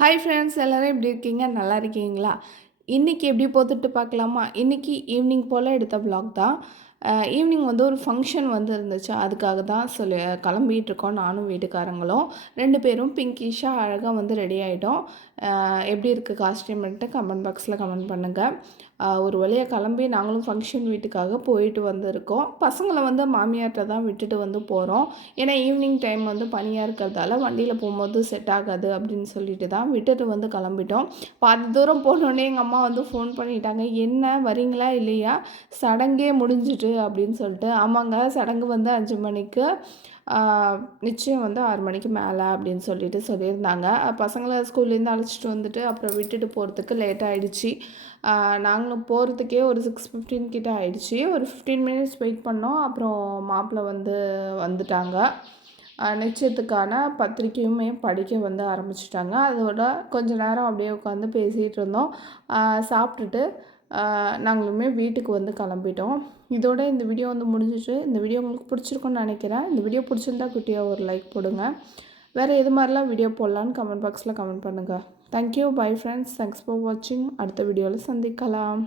Hi friends, எல்லோரும் எப்படி இருக்கீங்க? நல்லா இருக்கீங்களா? இன்றைக்கி எப்படி போத்துட்டு பார்க்கலாமா? இன்றைக்கி ஈவினிங் போல் எடுத்த vlog தான். ஈவினிங் வந்து ஒரு ஃபங்க்ஷன் வந்து இருந்துச்சு. அதுக்காக தான் கிளம்பிகிட்ருக்கோம் நானும் வீட்டுக்காரங்களும். 2 பேரும் பிங்கிஷாக அழகாக வந்து ரெடி ஆகிட்டோம். எப்படி இருக்குது காஸ்டியூம்ன்ட்டு கமெண்ட் பாக்ஸில் கமெண்ட் பண்ணுங்கள். ஒரு வழியாக கிளம்பி நாங்களும் ஃபங்க்ஷன் வீட்டுக்காக போயிட்டு வந்திருக்கோம். பசங்களை வந்து மாமியார்கிட்ட தான் விட்டுட்டு வந்து போகிறோம். ஏன்னா ஈவினிங் டைம் வந்து பனியாக இருக்கிறதால வண்டியில் போகும்போது செட் ஆகாது அப்படின்னு சொல்லிட்டு தான் விட்டுட்டு வந்து கிளம்பிட்டோம். பாதி தூரம் போனோடனே எங்கள் அம்மா வந்து ஃபோன் பண்ணிட்டாங்க, என்ன வரீங்களா இல்லையா, சடங்கே முடிஞ்சிட்டு அப்படின்னு சொல்லிட்டு. ஆமாங்க, சடங்கு வந்து 5 மணிக்கு, நிச்சயம் வந்து 6 மணிக்கு மேலே அப்படின்னு சொல்லிட்டு சொல்லியிருந்தாங்க. பசங்களை ஸ்கூல்லேருந்து அழைச்சிட்டு வந்துட்டு அப்புறம் விட்டுட்டு போகிறதுக்கு லேட் ஆகிடுச்சி. நாங்களும் போகிறதுக்கே ஒரு 6:15 கிட்ட ஆகிடுச்சி. ஒரு 15 மினிட்ஸ் வெயிட் பண்ணோம். அப்புறம் மாப்பிள்ளை வந்து வந்துட்டாங்க. நிச்சயத்துக்கான பத்திரிக்கையுமே படிக்க வந்து ஆரம்பிச்சிட்டாங்க. அதோட கொஞ்ச நேரம் அப்படியே உட்காந்து பேசிகிட்டு இருந்தோம். சாப்பிட்டுட்டு நாங்களுமே வீட்டுக்கு வந்து கிளம்பிட்டோம். இதோட இந்த வீடியோ வந்து முடிஞ்சிச்சு. இந்த வீடியோ உங்களுக்கு பிடிச்சிருக்குன்னு நினைக்கிறேன். இந்த வீடியோ பிடிச்சிருந்தா குட்டியாக ஒரு லைக் போடுங்க. வேறு எது மாதிரிலாம் வீடியோ போடலான்னு கமெண்ட் பாக்ஸில் கமெண்ட் பண்ணுங்கள். Thank you, bye friends, thanks for வாட்சிங். அடுத்த வீடியோவில் சந்திக்கலாம்.